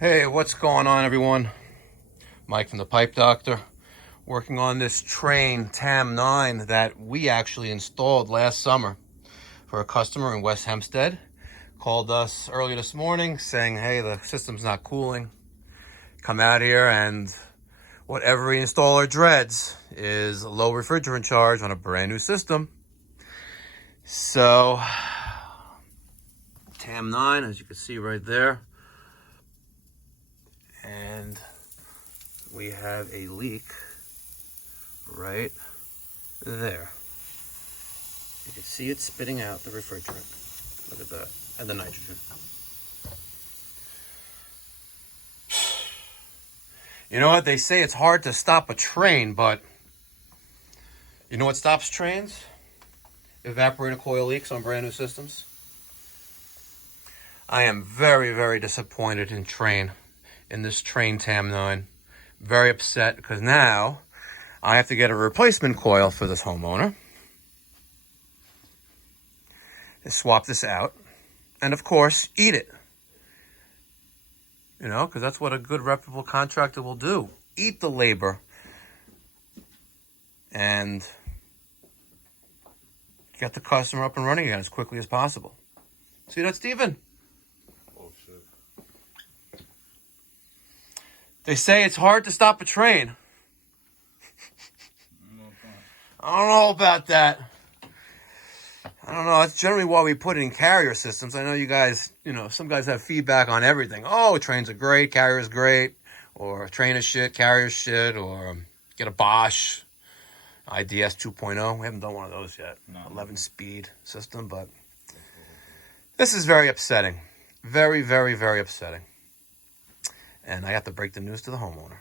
Hey, what's going on, everyone? Mike from the Pipe Doctor, working on this Trane TAM9 that we actually installed last summer for a customer in West Hempstead. Called us early this morning saying, hey, the system's not cooling. Come out here, and what every installer dreads is a low refrigerant charge on a brand new system. So, TAM9, as you can see right there. And we have a leak right there. You can see it spitting out the refrigerant. Look at that. And the nitrogen. You know what? They say it's hard to stop a train, but you know what stops trains? Evaporator coil leaks on brand new systems. I am very, very disappointed in Trane, in this Trane TAM9. Very upset because now I have to get a replacement coil for this homeowner. Swap this out, and of course, eat it. You know, because that's what a good reputable contractor will do. Eat the labor and get the customer up and running again as quickly as possible. See that, Steven? Oh, shit. They say it's hard to stop a train. I don't know about that. I don't know. That's generally why we put it in carrier systems. I know you guys, some guys have feedback on everything. Oh, trains are great, carrier's great, or train is shit, carrier's shit, or get a Bosch IDS 2.0. We haven't done one of those yet. No. 11-speed system, but this is very upsetting. Very, very, very upsetting. And I have to break the news to the homeowner.